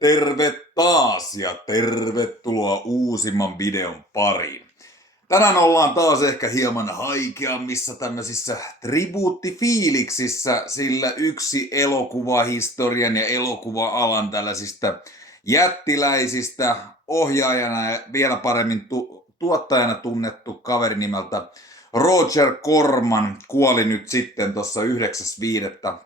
Terve taas ja tervetuloa uusimman videon pariin. Tänään ollaan taas ehkä hieman haikeammissa tämmöisissä tribuuttifiiliksissä, sillä yksi elokuvahistorian ja elokuva-alan tällaisista jättiläisistä ohjaajana ja vielä paremmin tuottajana tunnettu kaveri nimeltä Roger Corman kuoli nyt sitten tuossa 9.5.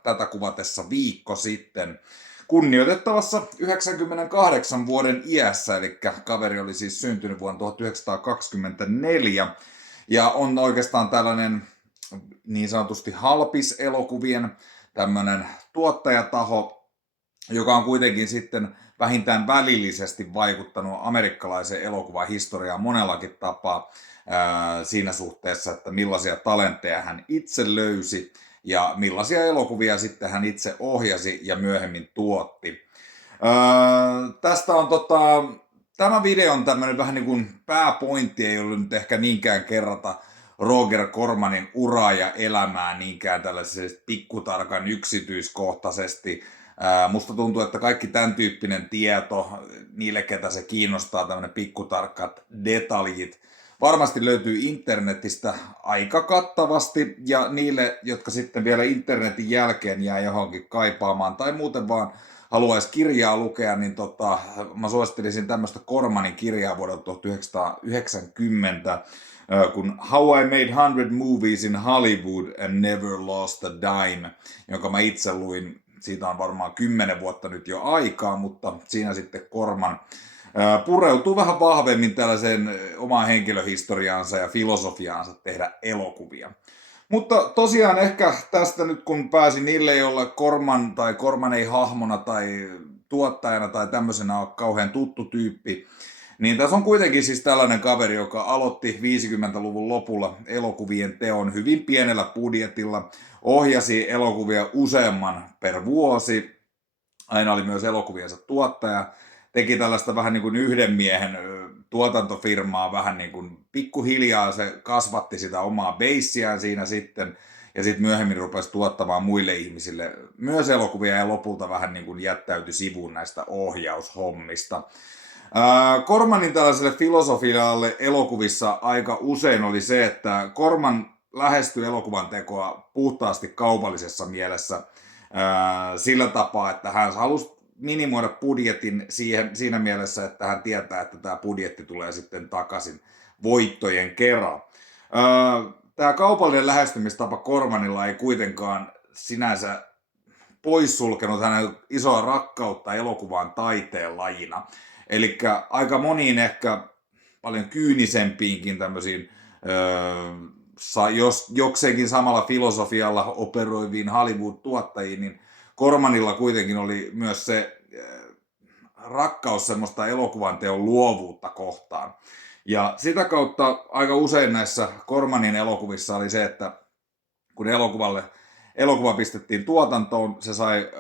tätä kuvatessa viikko sitten kunnioitettavassa 98 vuoden iässä, eli kaveri oli siis syntynyt vuonna 1924 ja on oikeastaan tällainen niin sanotusti halpis-elokuvien tämmöinen tuottajataho, joka on kuitenkin sitten vähintään välillisesti vaikuttanut amerikkalaiseen elokuvahistoriaan monellakin tapaa siinä suhteessa, että millaisia talentteja hän itse löysi ja millaisia elokuvia sitten hän itse ohjasi ja myöhemmin tuotti. Tästä on tämä video on tämmöinen vähän niin kuin pääpointti, ei ollut nyt ehkä niinkään kerrata Roger Cormanin uraa ja elämää niinkään tällaisesti pikkutarkan yksityiskohtaisesti. Musta tuntuu, että kaikki tämän tyyppinen tieto, niille ketä se kiinnostaa, tämmöinen pikkutarkkat detaljit, varmasti löytyy internetistä aika kattavasti, ja niille, jotka sitten vielä internetin jälkeen jää johonkin kaipaamaan tai muuten vaan haluaisi kirjaa lukea, niin mä suosittelisin tämmöistä Cormanin kirjaa vuodelta 1990, kun How I Made 100 Movies in Hollywood and Never Lost a Dime, jonka mä itse luin. Siitä on varmaan 10 vuotta nyt jo aikaa, mutta siinä sitten Corman pureutuu vähän vahvemmin tällaiseen omaan henkilöhistoriaansa ja filosofiaansa tehdä elokuvia. Mutta tosiaan ehkä tästä nyt kun pääsin niille, joilla Corman ei hahmona tai tuottajana tai tämmöisenä ole kauhean tuttu tyyppi, niin tässä on kuitenkin siis tällainen kaveri, joka aloitti 50-luvun lopulla elokuvien teon hyvin pienellä budjetilla, ohjasi elokuvia useamman per vuosi, aina oli myös elokuviensa tuottaja, teki tällaista vähän niin kuin yhden miehen tuotantofirmaa, vähän niin kuin pikkuhiljaa se kasvatti sitä omaa beissiään siinä sitten, ja sitten myöhemmin rupesi tuottamaan muille ihmisille myös elokuvia, ja lopulta vähän niin kuin jättäytyi sivuun näistä ohjaushommista. Cormanin tällaiselle filosofialle elokuvissa aika usein oli se, että Corman lähestyi elokuvan tekoa puhtaasti kaupallisessa mielessä sillä tapaa, että hän halusi minimoida budjetin siinä mielessä, että hän tietää, että tämä budjetti tulee sitten takaisin voittojen kerran. Tämä kaupallinen lähestymistapa Cormanilla ei kuitenkaan sinänsä poissulkenut hänen isoa rakkautta elokuvaan taiteen lajina. Eli aika moniin ehkä paljon kyynisempiinkin tämmöisiin jokseenkin samalla filosofialla operoiviin Hollywood-tuottajiin, niin Cormanilla kuitenkin oli myös se rakkaus semmoista elokuvan teon luovuutta kohtaan. Ja sitä kautta aika usein näissä Cormanin elokuvissa oli se, että kun elokuva pistettiin tuotantoon, se sai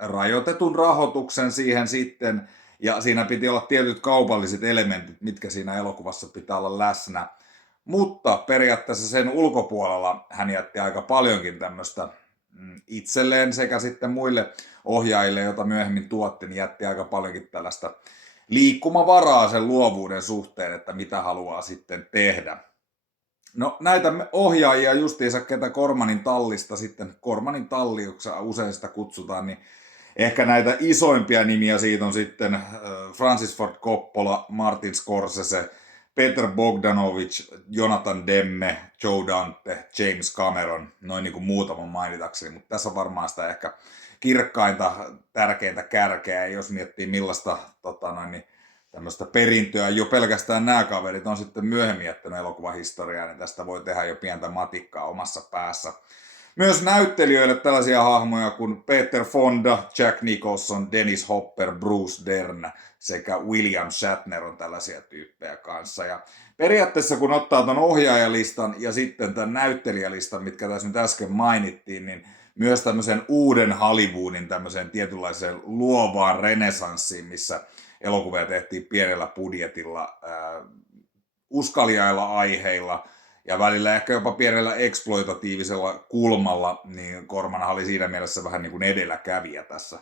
rajoitetun rahoituksen siihen sitten, ja siinä piti olla tietyt kaupalliset elementit, mitkä siinä elokuvassa pitää olla läsnä. Mutta periaatteessa sen ulkopuolella hän jätti aika paljonkin tämmöistä itselleen sekä sitten muille ohjaajille, joita myöhemmin tuotti, niin jätti aika paljonkin tällaista liikkumavaraa sen luovuuden suhteen, että mitä haluaa sitten tehdä. No näitä ohjaajia justiinsa, ketä Cormanin tallista sitten, Cormanin talli, joka usein sitä kutsutaan, niin ehkä näitä isoimpia nimiä siitä on sitten Francis Ford Coppola, Martin Scorsese, Peter Bogdanovich, Jonathan Demme, Joe Dante, James Cameron, noin niin kuin muutaman mainitakseni, mutta tässä on varmaan sitä ehkä kirkkainta, tärkeintä kärkeä, jos miettii millaista tämmöistä perintöä jo pelkästään nämä kaverit on sitten myöhemmin jättänyt elokuvahistoriaa, niin tästä voi tehdä jo pientä matikkaa omassa päässä. Myös näyttelijöille tällaisia hahmoja kuin Peter Fonda, Jack Nicholson, Dennis Hopper, Bruce Dern sekä William Shatner on tällaisia tyyppejä kanssa. Ja periaatteessa kun ottaa ton ohjaajalistan ja sitten tämän näyttelijälistan, mitkä tässä nyt äsken mainittiin, niin myös tämmöisen uuden Hollywoodin tämmöiseen tietynlaiseen luovaan renesanssiin, missä elokuvia tehtiin pienellä budjetilla, uskaliailla aiheilla ja välillä ehkä jopa pienellä eksploitatiivisella kulmalla, niin Corman oli siinä mielessä vähän niin kuin edelläkävijä tässä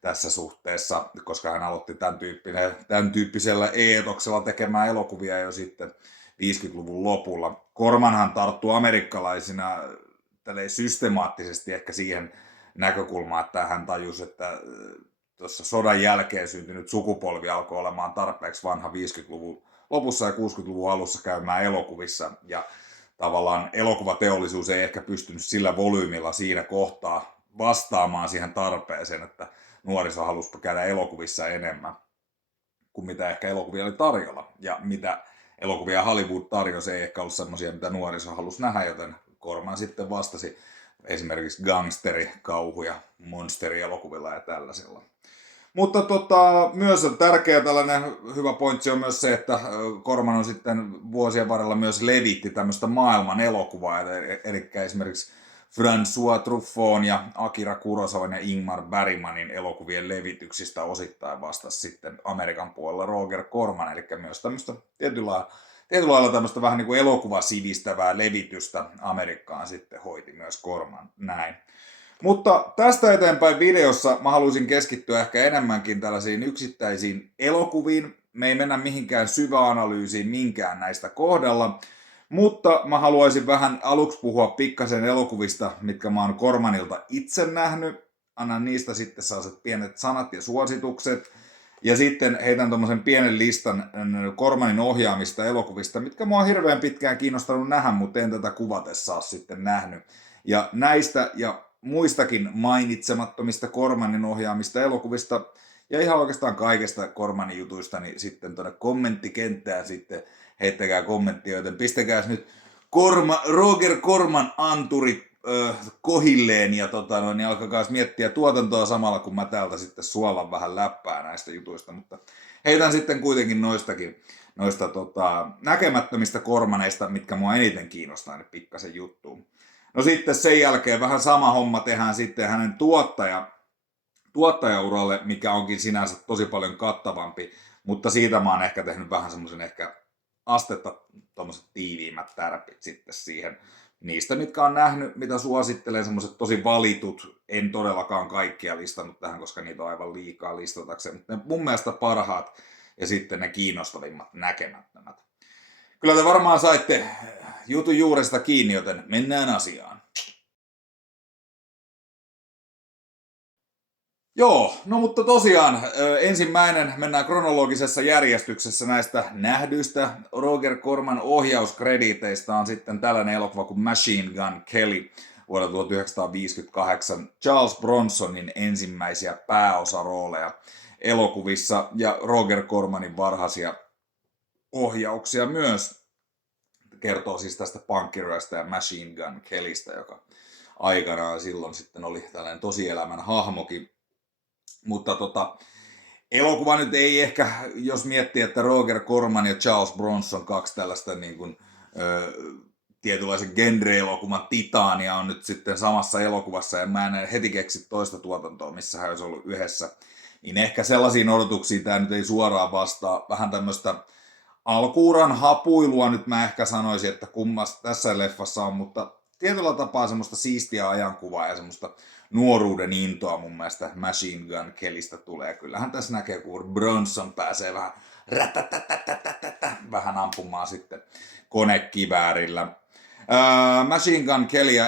tässä suhteessa, koska hän aloitti tämän tyyppisellä eetoksella tekemään elokuvia jo sitten 50-luvun lopulla. Cormanhan tarttui amerikkalaisina systemaattisesti ehkä siihen näkökulmaan, että hän tajusi, että tuossa sodan jälkeen syntynyt sukupolvi alkoi olemaan tarpeeksi vanha 50-luvun lopussa ja 60-luvun alussa käymään elokuvissa, ja tavallaan elokuvateollisuus ei ehkä pystynyt sillä volyymilla siinä kohtaa vastaamaan siihen tarpeeseen, että nuoriso halusi käydä elokuvissa enemmän kuin mitä ehkä elokuvia oli tarjolla. Ja mitä elokuvia Hollywood tarjosi, ei ehkä ollut semmoisia, mitä nuoriso halusi nähdä, joten Corman sitten vastasi esimerkiksi gangsterikauhu- ja monsterielokuvilla ja tällaisilla. Mutta myös tärkeä tällainen hyvä pointsi on myös se, että Corman on sitten vuosien varrella myös levitti tämmöistä maailman elokuvaa, eli esimerkiksi François Truffaut ja Akira Kurosawan ja Ingmar Bergmanin elokuvien levityksistä osittain vastasi sitten Amerikan puolella Roger Corman, eli myös tämmöistä tietyllä lailla tämmöistä vähän niin kuin elokuvasivistävää levitystä Amerikkaan sitten hoiti myös Corman näin. Mutta tästä eteenpäin videossa mä haluaisin keskittyä ehkä enemmänkin tällaisiin yksittäisiin elokuviin. Me ei mennä mihinkään syväanalyysiin minkään näistä kohdalla, mutta mä haluaisin vähän aluksi puhua pikkasen elokuvista, mitkä mä oon Cormanilta itse nähnyt. Annan niistä sitten sellaiset pienet sanat ja suositukset. Ja sitten heitän tommosen pienen listan Cormanin ohjaamista elokuvista, mitkä mua on hirveän pitkään kiinnostanut nähdä, mutta en tätä kuvatessa ole sitten nähnyt. Ja näistä ja muistakin mainitsemattomista Cormanin ohjaamista elokuvista ja ihan oikeastaan kaikesta Cormanin jutuista, niin sitten tuonne kommenttikenttään sitten heittäkää kommenttia, joten pistäkääs nyt Roger Corman anturit kohilleen ja niin alkakaa miettiä tuotantoa samalla, kun mä täältä sitten suolan vähän läppää näistä jutuista, mutta heitän sitten kuitenkin noista näkemättömistä Cormaneista, mitkä mua eniten kiinnostaa, ne pikkasen juttuun. No sitten sen jälkeen vähän sama homma tehdään sitten hänen tuottajauralle, mikä onkin sinänsä tosi paljon kattavampi, mutta siitä mä oon ehkä tehnyt vähän semmoisen ehkä astetta tommoset tiiviimmät tärpit sitten siihen. Niistä, mitkä on nähnyt, mitä suosittelen, semmoiset tosi valitut, en todellakaan kaikkia listannut tähän, koska niitä on aivan liikaa listatakseen, mutta ne mun mielestä parhaat ja sitten ne kiinnostavimmat näkemättömät. Kyllä te varmaan saitte jutun juuresta kiinni, joten mennään asiaan. Joo, no mutta tosiaan ensimmäinen mennään kronologisessa järjestyksessä näistä nähdyistä Roger Corman ohjauskrediteistä on sitten tällainen elokuva kuin Machine Gun Kelly vuodelta 1958. Charles Bronsonin ensimmäisiä pääosarooleja elokuvissa ja Roger Cormanin varhaisia ohjauksia myös. Kertoo siis tästä pankkiryöstä ja Machine Gun Kellystä, joka aikanaan silloin sitten oli tällainen tosielämän hahmokin. Mutta elokuva nyt ei ehkä, jos miettii, että Roger Corman ja Charles Bronson, kaksi tällaista niin kuin, tietynlaisen genre-elokuvan titaania on nyt sitten samassa elokuvassa, ja mä en heti keksi toista tuotantoa, missä hän olisi ollut yhdessä, niin ehkä sellaisiin odotuksiin tämä nyt ei suoraan vastaa. Vähän tämmöistä alkuuran hapuilua nyt mä ehkä sanoisin, että kummassa tässä leffassa on, mutta tietyllä tapaa semmoista siistiä ajankuvaa ja semmoista nuoruuden intoa mun mielestä Machine Gun Kellystä tulee. Kyllähän tässä näkee, kun Bronson pääsee vähän ampumaan sitten konekiväärillä. Machine Gun Kelly ja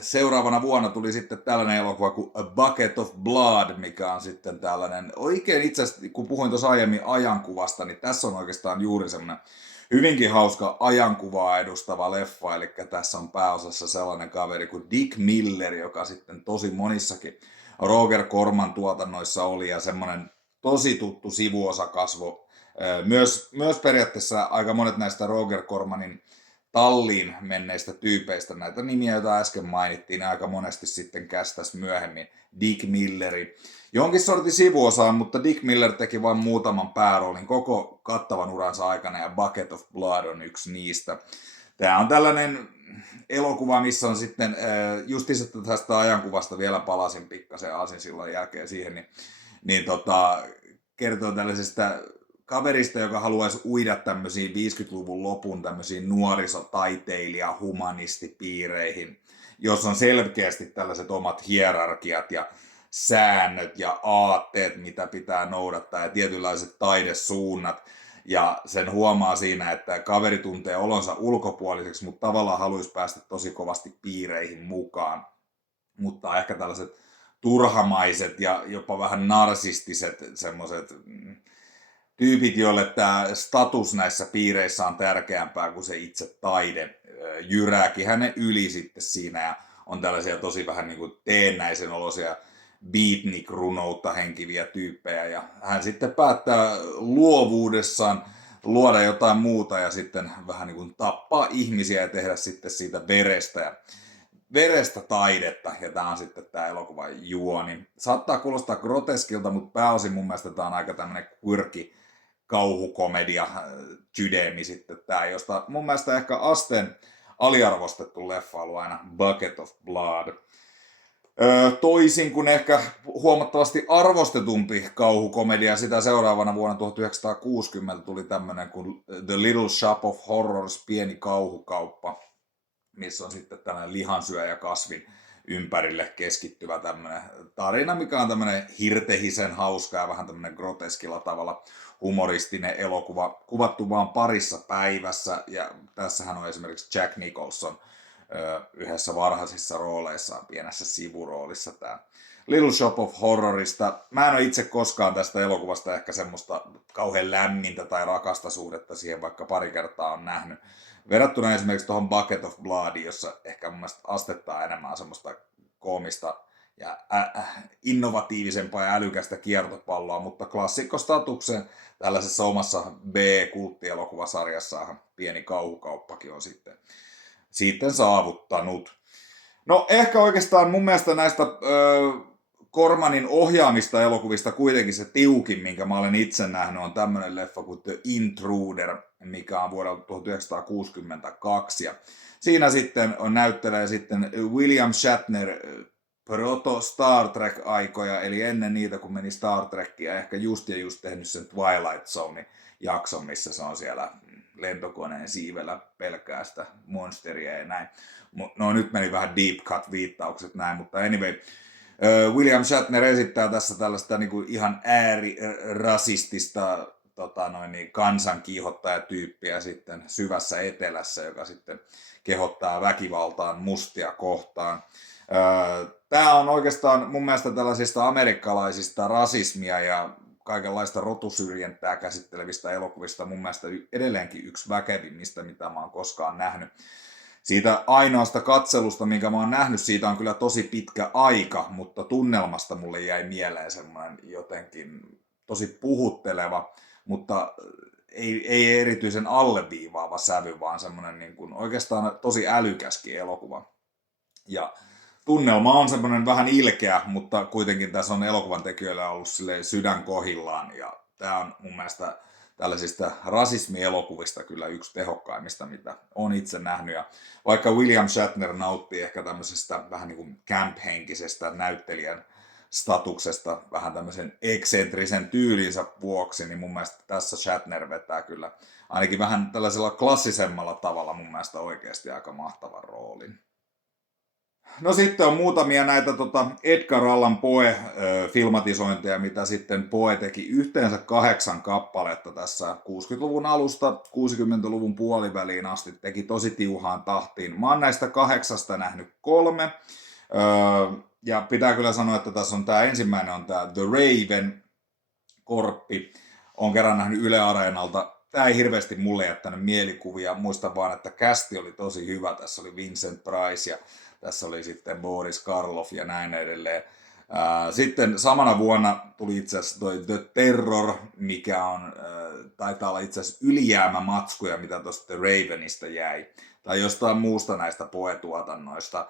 seuraavana vuonna tuli sitten tällainen elokuva kuin A Bucket of Blood, mikä on sitten tällainen, oikein itse asiassa kun puhuin tuossa aiemmin ajankuvasta, niin tässä on oikeastaan juuri semmoinen hyvinkin hauska ajankuvaa edustava leffa, eli tässä on pääosassa sellainen kaveri kuin Dick Miller, joka sitten tosi monissakin Roger Corman tuotannoissa oli ja semmoinen tosi tuttu sivuosakasvo. Myös periaatteessa aika monet näistä Roger Cormanin talliin menneistä tyypeistä, näitä nimiä, joita äsken mainittiin, aika monesti sitten kästäs myöhemmin Dick Milleri. Jonkin sortin sivuosaan, mutta Dick Miller teki vain muutaman pääroolin koko kattavan uransa aikana, ja Bucket of Blood on yksi niistä. Tämä on tällainen elokuva, missä on sitten, justiinsa tästä ajankuvasta vielä palasin pikkasen aasinsillan jälkeen siihen, niin kertoo tällaisesta kaverista, joka haluaisi uida tämmöisiin 50-luvun lopun tämmöisiin nuorisotaiteilija humanistipiireihin, jossa on selkeästi tällaiset omat hierarkiat ja säännöt ja aatteet, mitä pitää noudattaa ja tietynlaiset taidesuunnat. Ja sen huomaa siinä, että kaveri tuntee olonsa ulkopuoliseksi, mutta tavallaan haluaisi päästä tosi kovasti piireihin mukaan. Mutta ehkä tällaiset turhamaiset ja jopa vähän narsistiset semmoiset tyypit, joille tämä status näissä piireissä on tärkeämpää kuin se itse taide, jyrääkin hänen yli sitten siinä ja on tällaisia tosi vähän niin kuin teennäisen olosia beatnik-runoutta henkiviä tyyppejä ja hän sitten päättää luovuudessaan luoda jotain muuta ja sitten vähän niin kuin tappaa ihmisiä ja tehdä sitten siitä verestä taidetta, ja tämä on sitten tämä elokuvan juoni. Saattaa kuulostaa groteskilta, mutta pääosin mun mielestä tämä on aika tämmöinen quirky kauhukomedia tydemi sitten tämä, josta mun mielestä ehkä asteen aliarvostettu leffa on ollut aina Bucket of Blood. Toisin kuin ehkä huomattavasti arvostetumpi kauhukomedia, sitä seuraavana vuonna 1960 tuli tämmöinen kuin The Little Shop of Horrors, pieni kauhukauppa, missä on sitten tämmöinen lihansyöjäkasvin ympärille keskittyvä tämmöinen tarina, mikä on tämmöinen hirtehisen hauska ja vähän tämmöinen groteskilla tavalla humoristinen elokuva, kuvattu vaan parissa päivässä, ja tässähän on esimerkiksi Jack Nicholson yhdessä varhaisissa rooleissaan pienessä sivuroolissa tämä Little Shop of Horrorista. Mä en ole itse koskaan tästä elokuvasta ehkä semmoista kauhean lämmintä tai rakasta suhdetta siihen, vaikka pari kertaa on nähnyt. Verrattuna esimerkiksi tuohon Bucket of Bloodiin, jossa ehkä mun mielestä astettaa enemmän semmoista koomista ja innovatiivisempaa ja älykästä kiertopalloa, mutta klassikkostatuksen tällaisessa omassa B-kulttielokuvasarjassahan pieni kauhukauppakin on sitten saavuttanut. No ehkä oikeastaan mun mielestä näistä Cormanin ohjaamista elokuvista kuitenkin se tiukin, minkä mä olen itse nähnyt, on tämmöinen leffa kuin The Intruder, mikä on vuodelta 1962. Ja siinä sitten näyttelee sitten William Shatner proto Star Trek-aikoja, eli ennen niitä, kun meni Star Trekkiä, ehkä just tehnyt sen Twilight Zone jakson, missä se on siellä lentokoneen siivellä pelkää sitä monsteria ja näin. No nyt meni vähän deep cut viittaukset näin, mutta anyway, William Shatner esittää tässä tällaista niin kuin ihan äärirasistista kansankiihottajatyyppiä sitten syvässä etelässä, joka sitten kehottaa väkivaltaan mustia kohtaan. Tämä on oikeastaan mun mielestä tällaisista amerikkalaisista rasismia ja kaikenlaista rotusyrjintää käsittelevistä elokuvista mun mielestä edelleenkin yksi väkevimmistä, mitä mä oon koskaan nähnyt. Siitä ainoasta katselusta, minkä mä oon nähnyt, siitä on kyllä tosi pitkä aika, mutta tunnelmasta mulle jäi mieleen semmoinen jotenkin tosi puhutteleva, mutta ei erityisen alleviivaava sävy, vaan semmoinen niin kuin oikeastaan tosi älykäskin elokuva. Ja tunnelma on semmoinen vähän ilkeä, mutta kuitenkin tässä on elokuvan tekijöillä ollut sydän kohillaan, ja tämä on mun mielestä tällaisista rasismielokuvista kyllä yksi tehokkaimmista, mitä on itse nähnyt. Ja vaikka William Shatner nauttii ehkä tämmöisestä vähän niin kuin camp-henkisestä näyttelijän statuksesta vähän tämmöisen eksentrisen tyylinsä vuoksi, niin mun mielestä tässä Shatner vetää kyllä ainakin vähän tällaisella klassisemmalla tavalla mun mielestä oikeasti aika mahtavan roolin. No sitten on muutamia näitä Edgar Allan Poe-filmatisointeja, mitä sitten Poe teki yhteensä 8 kappaletta tässä 60-luvun alusta 60-luvun puoliväliin asti, teki tosi tiuhaan tahtiin. Mä oon näistä 8 nähnyt 3, ja pitää kyllä sanoa, että tässä on tämä ensimmäinen on tämä The Raven, Korppi. Olen kerran nähnyt Yle Areenalta. Tämä ei hirveästi mulle jättänyt mielikuvia, muistan vaan, että kästi oli tosi hyvä. Tässä oli Vincent Price ja tässä oli sitten Boris Karloff ja näin edelleen. Sitten samana vuonna tuli itse asiassa toi The Terror, mikä on, taitaa olla itse asiassa ylijäämämatskuja, mitä tuosta Ravenista jäi. Tai jostain muusta näistä Poe-tuotannoista.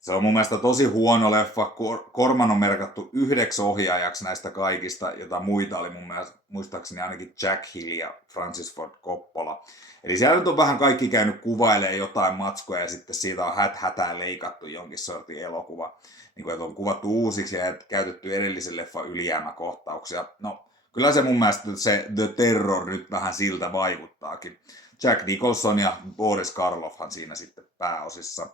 Se on mun mielestä tosi huono leffa. Corman on merkattu 9 ohjaajaksi näistä kaikista, jota muita oli mun mielestä, muistaakseni ainakin Jack Hill ja Francis Ford Coppola. Eli siellä nyt on vähän kaikki käynyt kuvailemaan jotain matskoja ja sitten siitä on häthätää leikattu jonkin sortin elokuva. Niin kuin, että on kuvattu uusiksi ja käytetty edellisen leffan ylijäämäkohtauksia. No, kyllä se mun mielestä se The Terror nyt vähän siltä vaikuttaakin. Jack Nicholson ja Boris Karloffhan siinä sitten pääosissa.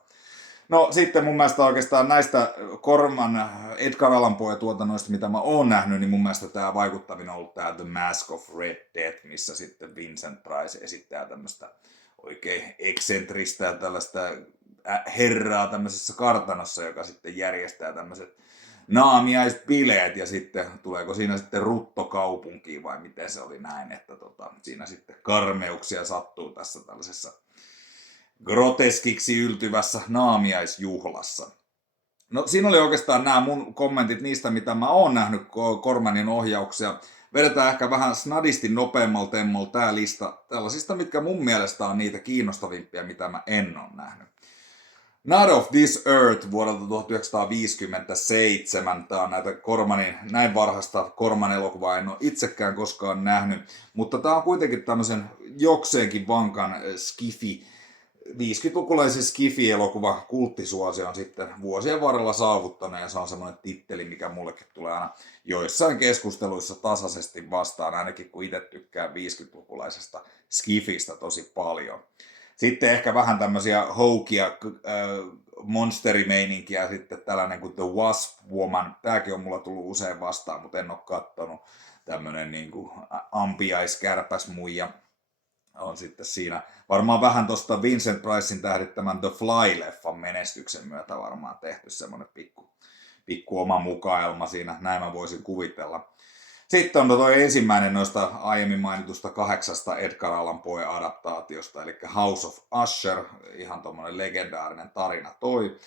No sitten mun mielestä oikeastaan näistä Corman Edgar Allan Poe tuotannoista, mitä mä oon nähnyt, niin mun mielestä tää vaikuttavin on ollut tää The Mask of Red Death, missä sitten Vincent Price esittää tämmöistä oikein eksentristä ja tällaista herraa tämmöisessä kartanossa, joka sitten järjestää tämmöiset naamiaispileet ja sitten tuleeko siinä sitten rutto kaupunkiin vai miten se oli näin, että siinä sitten karmeuksia sattuu tässä tällaisessa groteskiksi yltyvässä naamiaisjuhlassa. No siinä oli oikeastaan nämä mun kommentit niistä, mitä mä oon nähnyt Cormanin ohjauksia. Vedetään ehkä vähän snadisti nopeammalla temmolla tää lista tällaisista, mitkä mun mielestä on niitä kiinnostavimpia, mitä mä en ole nähnyt. Not of this Earth vuodelta 1957. Tää on näitä Cormanin, näin varhaista Corman elokuvaa en ole itsekään koskaan nähnyt, mutta tää on kuitenkin tämmöisen jokseenkin vankan skifi, 50-lukulaisen skifi-elokuva kulttisuosio on sitten vuosien varrella saavuttanut ja se on semmoinen titteli, mikä mullekin tulee aina joissain keskusteluissa tasaisesti vastaan, ainakin kun itse tykkään 50-lukulaisesta skifistä tosi paljon. Sitten ehkä vähän tämmöisiä houkia monsterimeininkiä, sitten tällainen kuin The Wasp Woman, tääkin on mulla tullut usein vastaan, mutta en ole kattonut. Tämmönen niinku ampiaiskärpäsmuija on sitten siinä. Varmaan vähän tosta Vincent Pricein tähdittämän The Fly-leffan menestyksen myötä varmaan tehty semmonen pikku oma mukaelma siinä, näin mä voisin kuvitella. Sitten on toi ensimmäinen noista aiemmin mainitusta 8 Edgar Allan Poe-adaptaatiosta, eli House of Usher, ihan tommonen legendaarinen tarina toi.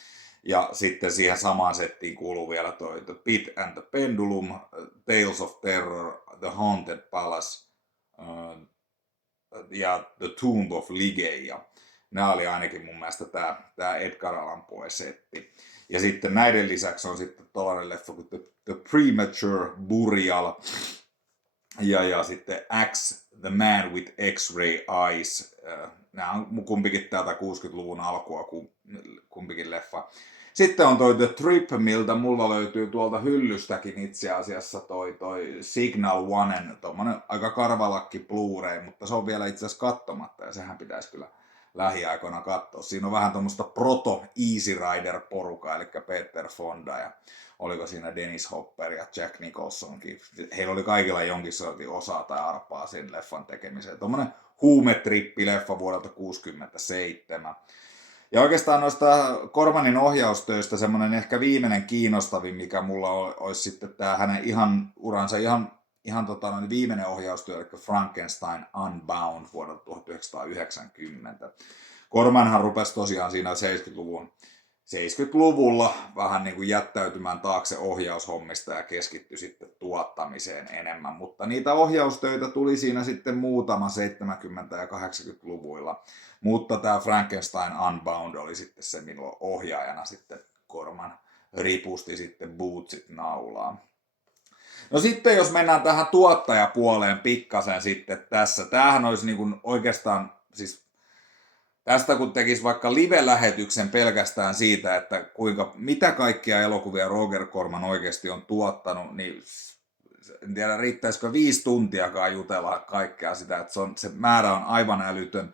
Ja sitten siihen samaan settiin kuuluu vielä toi The Pit and the Pendulum, Tales of Terror, The Haunted Palace ja The Tomb of Ligeia. Nämä oli ainakin mun mielestä tää Edgar Allan Poe-setti. Ja sitten näiden lisäksi on sitten tollainen leffa kuin The Premature Burial ja sitten X, The Man with X-Ray Eyes. Nämä on kumpikin täältä 60-luvun alkua kumpikin leffa. Sitten on toi The Trip, miltä mulla löytyy tuolta hyllystäkin itse asiassa toi Signal Onen, tommonen aika karvalakki Blu-ray, mutta se on vielä itse asiassa kattomatta ja sehän pitäisi kyllä lähiaikoina katsoa. Siinä on vähän tuommoista proto Easy Rider -porukaa, eli Peter Fonda ja oliko siinä Dennis Hopper ja Jack Nicholsonkin. Heillä oli kaikilla jonkin sortin osaa tai arpaa sen leffan tekemiseen. Tuommoinen huumetrippi-leffa vuodelta 1967. Ja oikeastaan noista Cormanin ohjaustöistä semmoinen ehkä viimeinen kiinnostavin, mikä mulla olisi sitten tämä hänen uransa viimeinen ohjaustyö, eli Frankenstein Unbound vuodelta 1990. Cormanhan rupesi tosiaan siinä 70-luvulla vähän niin kuin jättäytymään taakse ohjaushommista ja keskittyi sitten tuottamiseen enemmän, mutta niitä ohjaustöitä tuli siinä sitten muutama 70- ja 80-luvuilla, mutta tämä Frankenstein Unbound oli sitten se, milloin ohjaajana sitten Corman ripusti sitten bootsit naulaan. No sitten jos mennään tähän tuottajapuoleen pikkasen sitten tässä, tämähän olisi niin kuin oikeastaan, siis tästä kun tekisi vaikka live-lähetyksen pelkästään siitä, että mitä kaikkia elokuvia Roger Corman oikeasti on tuottanut, niin en tiedä riittäisikö 5 tuntiakaan jutella kaikkea sitä, että se määrä on aivan älytön.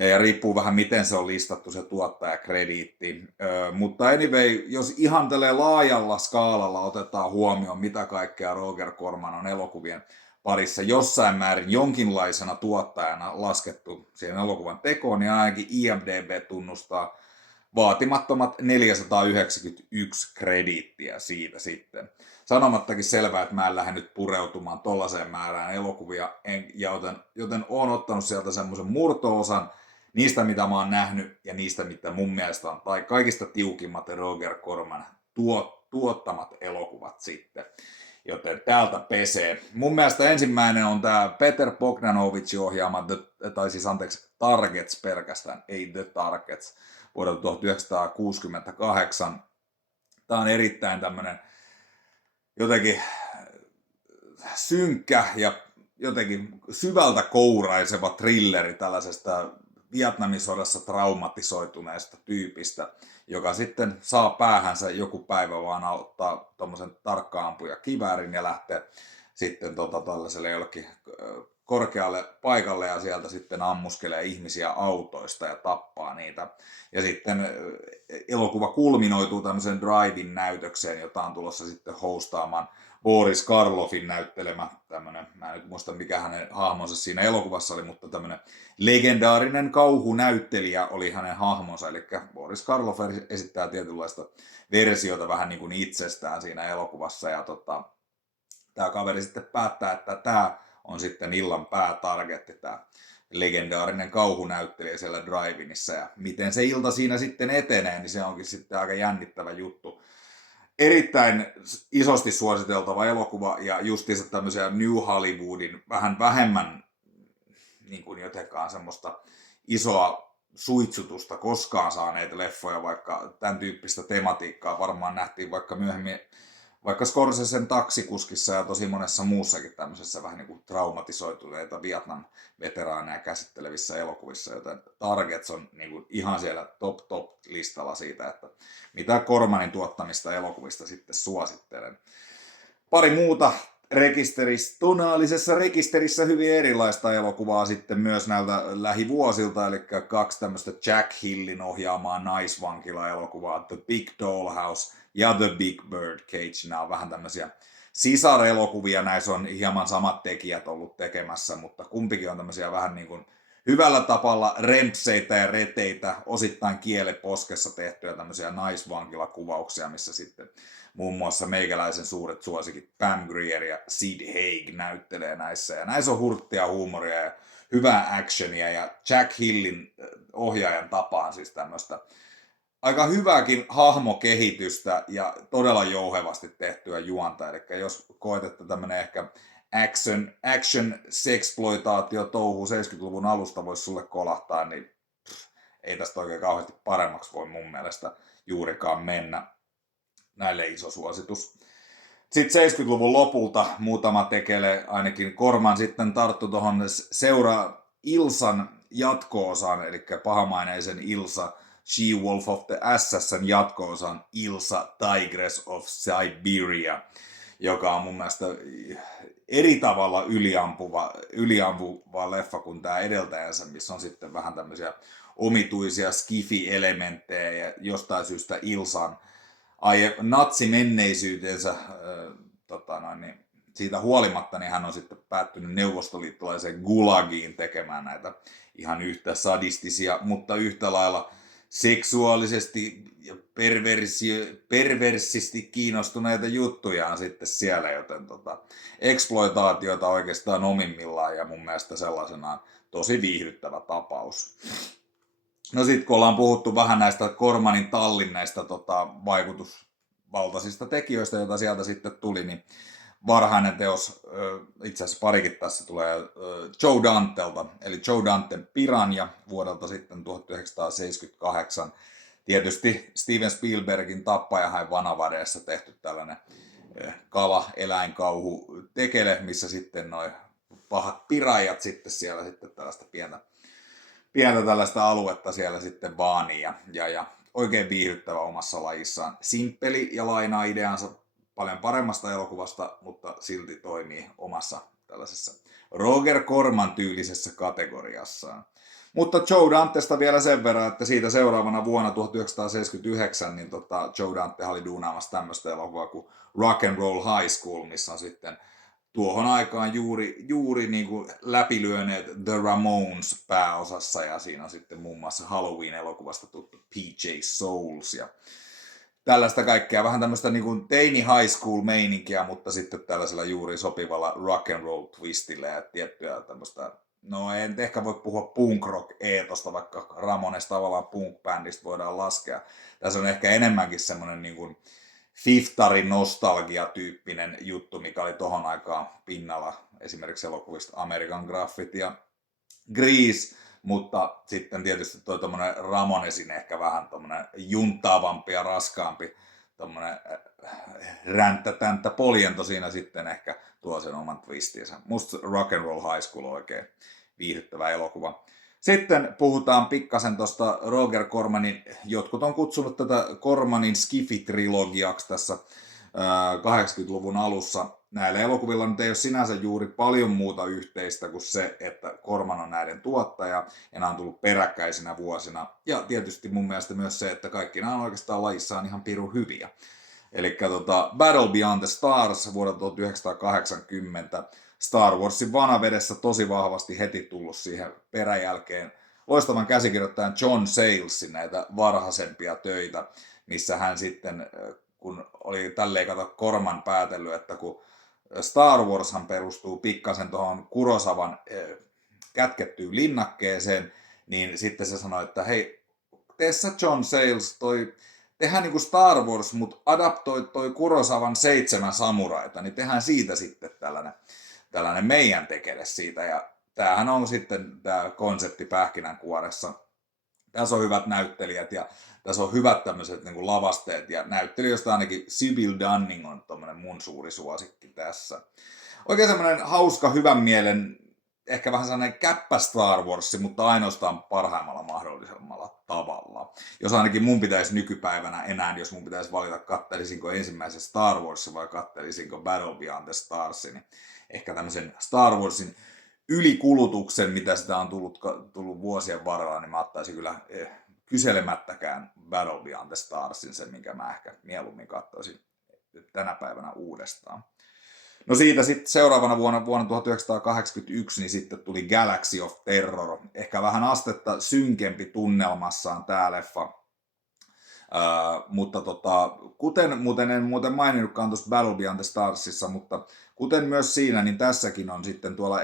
Ja riippuu vähän miten se on listattu se tuottajakrediitti. Mutta anyway, jos ihan tälle laajalla skaalalla otetaan huomioon, mitä kaikkea Roger Corman on elokuvien parissa jossain määrin jonkinlaisena tuottajana laskettu siihen elokuvan tekoon, niin ainakin IMDb tunnustaa vaatimattomat 491 krediittiä siitä sitten. Sanomattakin selvää, että mä en lähde nyt pureutumaan tollaiseen määrään elokuvia, joten oon ottanut sieltä semmoisen murto-osan niistä, mitä mä oon nähnyt ja niistä, mitä mun mielestä on tai kaikista tiukimmat Roger Corman tuottamat elokuvat sitten. Joten täältä pesee. Mun mielestä ensimmäinen on tää Peter Bogdanovicin ohjaama, Targets pelkästään, ei The Targets, vuodelta 1968. Tää on erittäin tämmönen jotenkin synkkä ja jotenkin syvältä kouraiseva thrilleri tällaisesta Vietnamin sodassa traumatisoituneesta tyypistä, joka sitten saa päähänsä joku päivä vaan ottaa tommosen tarkka ampuja kiväärin ja lähtee sitten tällaiselle jollekin korkealle paikalle ja sieltä sitten ammuskelee ihmisiä autoista ja tappaa niitä. Ja sitten elokuva kulminoituu tämmöiseen Drive-in näytökseen, jota on tulossa sitten hostaamaan Boris Karloffin näyttelemä tämmönen, mä en nyt muista mikä hänen hahmonsa siinä elokuvassa oli, mutta tämmönen legendaarinen kauhunäyttelijä oli hänen hahmonsa, eli Boris Karloff esittää tietynlaista versiota vähän niin kuin itsestään siinä elokuvassa, ja tämä kaveri sitten päättää, että tämä on sitten illan päätargetti, tämä legendaarinen kauhunäyttelijä siellä Drive-inissa, ja miten se ilta siinä sitten etenee, niin se onkin sitten aika jännittävä juttu. Erittäin isosti suositeltava elokuva, ja justiinsa tämmöisiä New Hollywoodin vähän vähemmän niin kuin jotenkaan semmoista isoa suitsutusta koskaan saaneita leffoja, vaikka tämän tyyppistä tematiikkaa varmaan nähtiin vaikka myöhemmin vaikka Scorsesen Taksikuskissa ja tosi monessa muussakin tämmöisessä vähän niin kuin traumatisoituneita Vietnam-veteraaneja käsittelevissä elokuvissa, joten Targets on niin kuin ihan siellä top listalla siitä, että mitä Cormanin tuottamista elokuvista sitten suosittelen. Pari muuta tonaalisessa rekisterissä hyvin erilaista elokuvaa sitten myös näiltä lähivuosilta, eli 2 tämmöistä Jack Hillin ohjaamaa naisvankila-elokuvaa, The Big Dollhouse ja The Big Bird Cage. Nämä on vähän tämmöisiä sisarelokuvia, näissä on hieman samat tekijät ollut tekemässä, mutta kumpikin on tämmöisiä vähän niin kuin hyvällä tapalla rempseitä ja reteitä, osittain kieleposkessa tehtyjä tämmöisiä naisvankilakuvauksia, missä sitten muun muassa meikäläisen suuret suosikit Pam Grier ja Sid Haig näyttelee näissä. Ja näissä on hurttia huumoria ja hyvää actionia, ja Jack Hillin ohjaajan tapaan siis tämmöistä aika hyvääkin hahmokehitystä ja todella jouhevasti tehtyä juonta. Eli jos koetette tämmönen ehkä action sexploitaatio touhu 70-luvun alusta voisi sulle kolahtaa, niin ei tästä oikein kauheasti paremmaksi voi mun mielestä juurikaan mennä. Näille iso suositus. Sitten 70-luvun lopulta muutama tekele, ainakin Corman sitten tarttu tuohon Ilsan jatko-osaan, eli pahamaineisen Ilsa She-Wolf of the SS:n jatko-osan Ilsa Tigress of Siberia, joka on mun mielestä eri tavalla yliampuva leffa kuin tämä edeltäjänsä, missä on sitten vähän tämmöisiä omituisia skifi-elementtejä ja jostain syystä Ilsan natsimenneisyytensä niin siitä huolimatta, niin hän on sitten päättynyt neuvostoliittolaiseen gulagiin tekemään näitä ihan yhtä sadistisia, mutta yhtä lailla seksuaalisesti ja perversisti kiinnostuneita juttujaan sitten siellä, joten eksploitaatiota oikeastaan omimmillaan ja mun mielestä sellaisenaan tosi viihdyttävä tapaus. No sit kun ollaan puhuttu vähän näistä Cormanin tallinneista vaikutusvaltaisista tekijöistä, joita sieltä sitten tuli, niin varhainen teos, itse asiassa parikin tässä tulee Joe Dantelta, eli Joe Danten Piranha vuodelta sitten 1978. Tietysti Steven Spielbergin Tappajahain Vanavareessa tehty tällainen kala-eläinkauhu tekele, missä sitten noi pahat pirajat sitten siellä sitten tällaista pientä tällaista aluetta siellä sitten vaanii ja oikein viihdyttävä omassa lajissaan. Simppeli ja lainaa ideansa paljon paremmasta elokuvasta, mutta silti toimii omassa tällaisessa Roger Corman tyylisessä kategoriassaan. Mutta Joe Dantesta vielä sen verran, että siitä seuraavana vuonna 1979 niin Joe Dante oli duunaamassa tämmöistä elokuvaa kuin Rock and Roll High School, missä on sitten tuohon aikaan juuri niin kuin läpilyöneet The Ramones pääosassa, ja siinä on sitten muun muassa Halloween-elokuvasta tuttu PJ Souls ja tällaista kaikkea, vähän tämmöistä niin kuin teini high school meininkiä, mutta sitten tällaisella juuri sopivalla rock and roll twistillä ja tiettyä tämmöistä, no en ehkä voi puhua punk rock eetosta, vaikka Ramonesta tavallaan punk-bändistä voidaan laskea. Tässä on ehkä enemmänkin semmoinen niin kuin fiftarin nostalgia-tyyppinen juttu, mikä oli tohon aikaan pinnalla esimerkiksi elokuvista American Graffiti ja Grease, mutta sitten tietysti toi tommonen Ramonesin ehkä vähän tommonen juntaavampi ja raskaampi tommonen ränttätäntä poljento siinä sitten ehkä tuo sen oman twistinsä. Musta Rock and Roll High School on oikein viihdyttävä elokuva. Sitten puhutaan pikkasen tuosta Roger Cormanin, jotkut on kutsunut tätä Cormanin Skifi-trilogiaksi tässä 80-luvun alussa näillä elokuvilla nyt ei ole sinänsä juuri paljon muuta yhteistä kuin se, että Corman on näiden tuottaja ja nämä on tullut peräkkäisinä vuosina. Ja tietysti mun mielestä myös se, että kaikki nämä on oikeastaan lajissaan ihan pirun hyviä. Eli Battle Beyond the Stars vuodelta 1980. Star Warsin vanavedessä tosi vahvasti heti tullut siihen peräjälkeen loistavan käsikirjoittajan John Saylesin näitä varhaisempia töitä, missä hän sitten, kun oli tälleen Corman päätellyt, että kun Star Warshan perustuu pikkasen tuohon Kurosawan kätkettyyn linnakkeeseen, niin sitten se sanoi, että hei, tee sä John Sayles tehdään niin kuin Star Wars, mutta adaptoi toi Kurosawan 7 samuraita, niin tehdään siitä sitten tällainen meidän tekele siitä. Ja tämähän on sitten tämä konsepti pähkinänkuoressa. Tässä on hyvät näyttelijät ja tässä on hyvät tämmöiset niin kuin lavasteet ja näyttelijöistä ainakin Sybil Dunning on tommonen mun suuri suosikki tässä. Oikein semmoinen hauska, hyvän mielen, ehkä vähän sellainen käppä Star Wars, mutta ainoastaan parhaimmalla mahdollisella tavalla. Jos ainakin mun pitäisi nykypäivänä enää, jos mun pitäisi valita, kattelisinko ensimmäisen Star Wars vai kattelisinko Battle Beyond the Stars, niin ehkä tämmöisen Star Warsin ylikulutuksen, mitä sitä on tullut vuosien varrella, niin mä ottaisin kyllä kyselemättäkään Battle Beyond the Starsin, sen minkä mä ehkä mieluummin katsoisin tänä päivänä uudestaan. No siitä sitten seuraavana vuonna 1981 niin sitten tuli Galaxy of Terror. Ehkä vähän astetta synkempi tunnelmassaan tää leffa. Mutta en muuten maininnutkaan tuossa Battle Beyond the Starsissa, mutta kuten myös siinä, niin tässäkin on sitten tuolla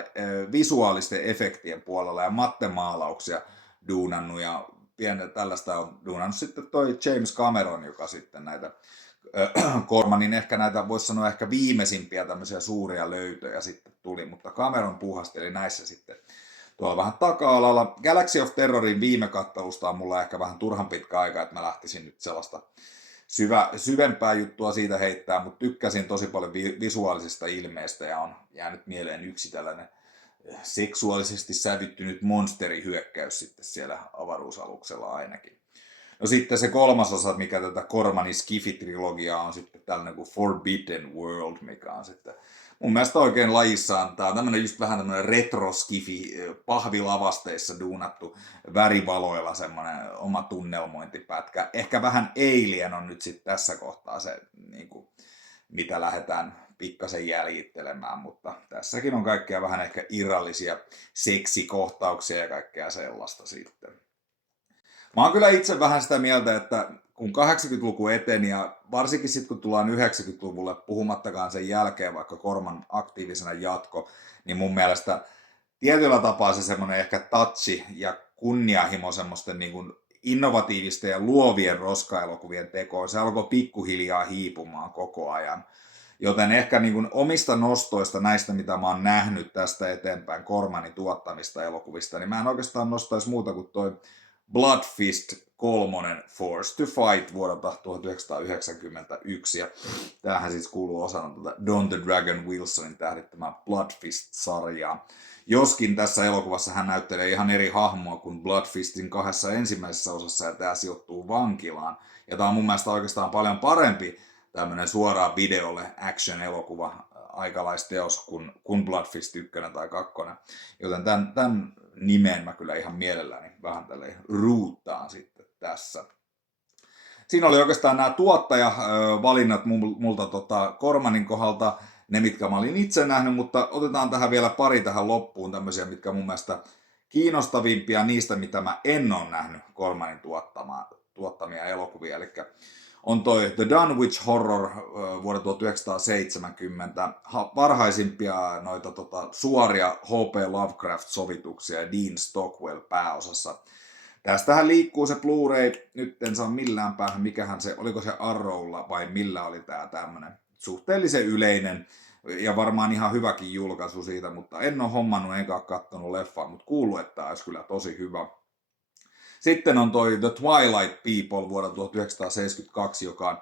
visuaalisten efektien puolella ja mattemaalauksia duunannut ja tällaista on duunannut sitten toi James Cameron, joka sitten näitä Cormanin ehkä näitä, voisi sanoa ehkä viimeisimpiä tämmöisiä suuria löytöjä sitten tuli, mutta Cameron puuhasteli näissä sitten tuolla vähän taka-alalla. Galaxy of Terrorin viime kattelusta on mulla ehkä vähän turhan pitkä aika, että mä lähtisin nyt sellaista syvempää juttua siitä heittää, mutta tykkäsin tosi paljon visuaalisista ilmeistä ja on jäänyt mieleen yksi tällainen seksuaalisesti sävyttynyt monsterihyökkäys sitten siellä avaruusaluksella ainakin. No sitten se kolmas osa, mikä tätä Cormanin Skifi-trilogiaa on sitten tällainen kuin Forbidden World, mikä on sitten mun mielestä oikein lajissaan. Tää on tämmönen just vähän tämmönen retro-skifi, pahvilavasteissa duunattu värivaloilla semmonen oma tunnelmointipätkä. Ehkä vähän Alien on nyt sitten tässä kohtaa se, niin kuin, mitä lähdetään pikkasen jäljittelemään, mutta tässäkin on kaikkea vähän ehkä irrallisia seksikohtauksia ja kaikkea sellaista sitten. Mä oon kyllä itse vähän sitä mieltä, että kun 80-luku eteni ja varsinkin sitten kun tullaan 90-luvulle, puhumattakaan sen jälkeen, vaikka Corman aktiivisena jatko, niin mun mielestä tietyllä tapaa se semmoinen ehkä touchi ja kunnianhimo semmoisten niin kuin innovatiivisten ja luovien roskaelokuvien tekoon, se alkoi pikkuhiljaa hiipumaan koko ajan. Joten ehkä niin kuin omista nostoista näistä, mitä mä oon nähnyt tästä eteenpäin Cormanin tuottamista elokuvista, niin mä en oikeastaan nostaisi muuta kuin toi Blood Fist 3, Forced to Fight vuodelta 1991, ja tämähän siis kuuluu osana Don the Dragon Wilsonin tähdittämään Blood Fist-sarjaa. Joskin tässä elokuvassa hän näyttelee ihan eri hahmoa kuin Blood Fistin 2 ensimmäisessä osassa, ja tämä sijoittuu vankilaan. Ja tämä on mun mielestä oikeastaan paljon parempi tämmöinen suoraan videolle action-elokuva aikalaisteos kuin Blood Fist 1 tai 2. Joten tämän nimeen mä kyllä ihan mielelläni vähän tälleen ruuttaan sitten tässä. Siinä oli oikeastaan nämä tuottajavalinnat multa Cormanin kohdalta, ne mitkä mä olin itse nähnyt, mutta otetaan tähän vielä pari tähän loppuun tämmöisiä, mitkä mun mielestä kiinnostavimpia niistä, mitä mä en ole nähnyt Cormanin tuottamia elokuvia. Eli on toi The Dunwich Horror vuoden 1970, varhaisimpia noita suoria H.P. Lovecraft-sovituksia ja Dean Stockwell pääosassa. Tästähän liikkuu se Blu-ray, nyt en saa millään päähän, mikähän se, oliko se Arrowlla vai millä oli tää tämmönen suhteellisen yleinen ja varmaan ihan hyväkin julkaisu siitä, mutta en ole hommannut enkä ole kattonut leffaa, mutta kuuluu, että tää olisi kyllä tosi hyvä. Sitten on toi The Twilight People vuodelta 1972, joka on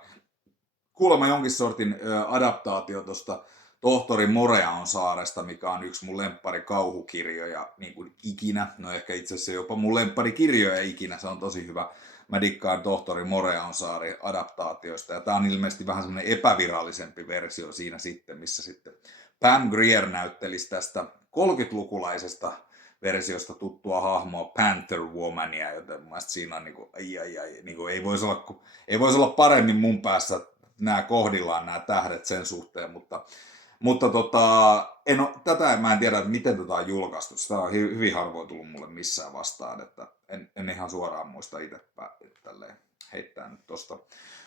kuulemma jonkin sortin adaptaatio tuosta Tohtori Morean saaresta, mikä on yksi mun lemppari kauhukirjoja niin kuin ikinä. No ehkä itse asiassa jopa mun lemppari kirjoja ikinä, se on tosi hyvä mä dikkaan Tohtori Moreonsaari adaptaatioista, ja tää on ilmeisesti vähän semmoinen epävirallisempi versio siinä sitten, missä sitten Pam Grier näyttelisi tästä 30-lukulaisesta versiosta tuttua hahmoa Panther Womania, joten mun mielestä siinä on niinku, ei voisi olla paremmin mun päässä nämä kohdillaan nämä tähdet sen suhteen, mutta tätä mä en tiedä, että miten tätä on julkaistu. Sitä on hyvin harvoin tullut mulle missään vastaan, että en ihan suoraan muista itse tälleen heittää nyt tosta.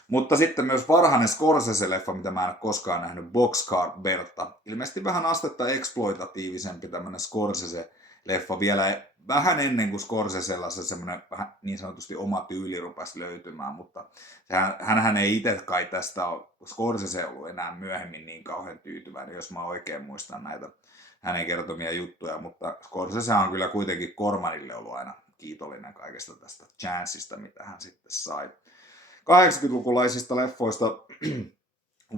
Mutta sitten myös varhainen Scorsese-leffa, mitä mä en ole koskaan nähnyt, Boxcar Berta. Ilmeisesti vähän astetta exploitatiivisempi tämmönen Scorsese-leffa vielä vähän ennen kuin Scorsesella se semmoinen vähän niin sanotusti oma tyyli rupesi löytymään, mutta hänhän ei itse kai tästä ole Scorsese ollut enää myöhemmin niin kauhean tyytyväinen, jos mä oikein muistan näitä hänen kertomia juttuja, mutta Scorsese on kyllä kuitenkin Cormanille ollut aina kiitollinen kaikesta tästä chanceista, mitä hän sitten sai. 80-lukulaisista leffoista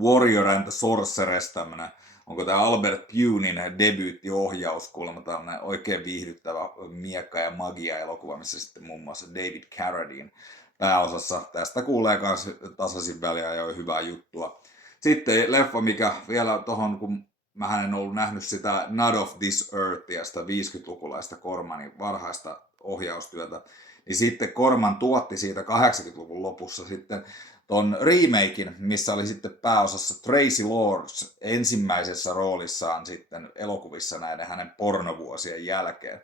Warrior and the Sorceress, tämmönen, onko tämä Albert Punin debyyttiohjaus, kuulemma tämmöinen oikein viihdyttävä miekka- ja magia-elokuva, missä sitten muun muassa David Carradine pääosassa. Tästä kuulee myös tasaisin väliä ja hyvää juttua. Sitten leffa, mikä vielä tohon, kun mä en ollut nähnyt sitä Not of This Earthia, sitä 50-lukulaista Cormanin varhaista ohjaustyötä, niin sitten Corman tuotti siitä 80-luvun lopussa sitten ton remakein, missä oli sitten pääosassa Tracy Lords ensimmäisessä roolissaan sitten elokuvissa näiden hänen pornovuosien jälkeen.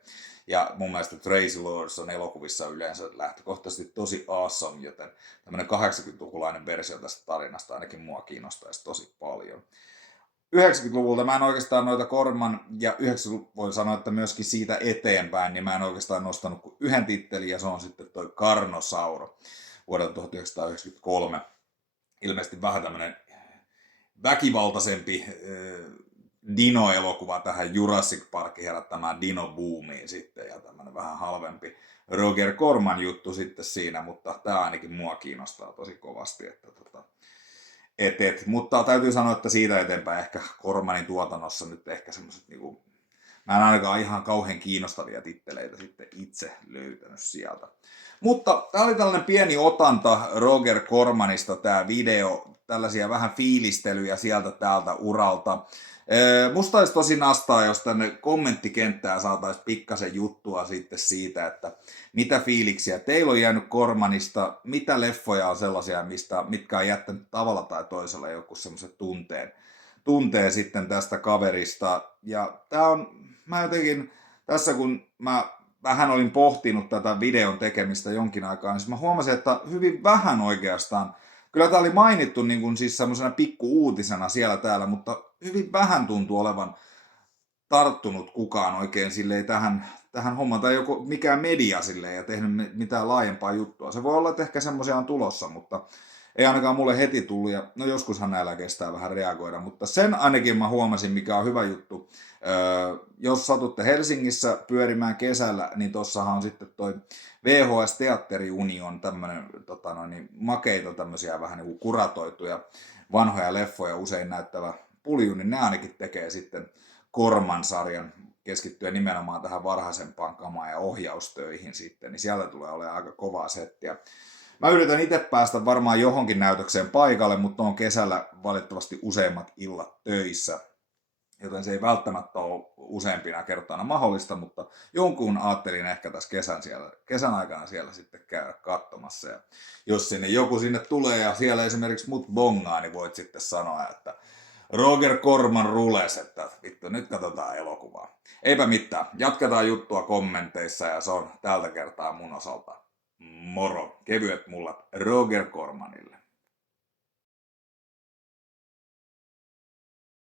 Ja mun mielestä Tracy Lords on elokuvissa yleensä lähtökohtaisesti tosi awesome, joten tämmönen 80-lukulainen versio tästä tarinasta ainakin mua kiinnostaisi tosi paljon. 90-luvulta mä en oikeastaan noita Corman, ja 90 voin sanoa, että myöskin siitä eteenpäin, niin mä en oikeastaan nostanut kuin yhden tittelin, ja se on sitten toi Carnosauro vuodelta 1993. Ilmeisesti vähän tämmönen väkivaltaisempi dino-elokuva tähän Jurassic Parkin herättämään dino-boomiin sitten, ja tämmönen vähän halvempi Roger Corman juttu sitten siinä, mutta tää ainakin mua kiinnostaa tosi kovasti, mutta täytyy sanoa, että siitä eteenpäin ehkä Cormanin tuotannossa nyt ehkä semmoiset niinku, mä en ainakaan ihan kauhean kiinnostavia titteleitä sitten itse löytänyt sieltä. Mutta tää oli tällainen pieni otanta Roger Cormanista tää video, tällaisia vähän fiilistelyjä sieltä täältä uralta. Musta olisi tosi nastaa, jos tänne kommenttikenttään saataisiin pikkasen juttua sitten siitä, että mitä fiiliksiä teillä on jäänyt Cormanista, mitä leffoja on sellaisia, mitkä on jättänyt tavalla tai toisella joku semmoisen tunteen sitten tästä kaverista. Ja tää on, mä jotenkin, tässä kun mä vähän olin pohtinut tätä videon tekemistä jonkin aikaa, niin mä huomasin, että hyvin vähän oikeastaan, kyllä tää oli mainittu niin kuin siis semmoisena pikku-uutisena siellä täällä, mutta hyvin vähän tuntuu olevan tarttunut kukaan oikein silleen tähän hommaan, tai joku mikään media silleen ja tehnyt mitään laajempaa juttua. Se voi olla, että ehkä semmoisia on tulossa, mutta ei ainakaan mulle heti tullut, ja no joskushan näillä kestää vähän reagoida, mutta sen ainakin mä huomasin, mikä on hyvä juttu. Jos satutte Helsingissä pyörimään kesällä, niin tossahan on sitten toi VHS Teatteri Union tämmönen makeita tämmöisiä vähän niin kuin kuratoituja vanhoja leffoja usein näyttävä pulju, niin ne ainakin tekee sitten Corman-sarjan keskittyen nimenomaan tähän varhaisempaan kamaan ja ohjaustöihin sitten, niin sieltä tulee olemaan aika kovaa settiä. Mä yritän itse päästä varmaan johonkin näytökseen paikalle, mutta on kesällä valitettavasti useimmat illat töissä, joten se ei välttämättä ole useampina kertoina mahdollista, mutta jonkun ajattelin ehkä tässä kesän aikana siellä sitten käydä katsomassa. Ja jos joku sinne tulee ja siellä esimerkiksi mut bongaa, niin voit sitten sanoa, että Roger Corman rules, että vittu, nyt katsotaan elokuvaa. Eipä mitään, jatketaan juttua kommenteissa ja se on tältä kertaa mun osalta moro. Kevyet mullat Roger Cormanille.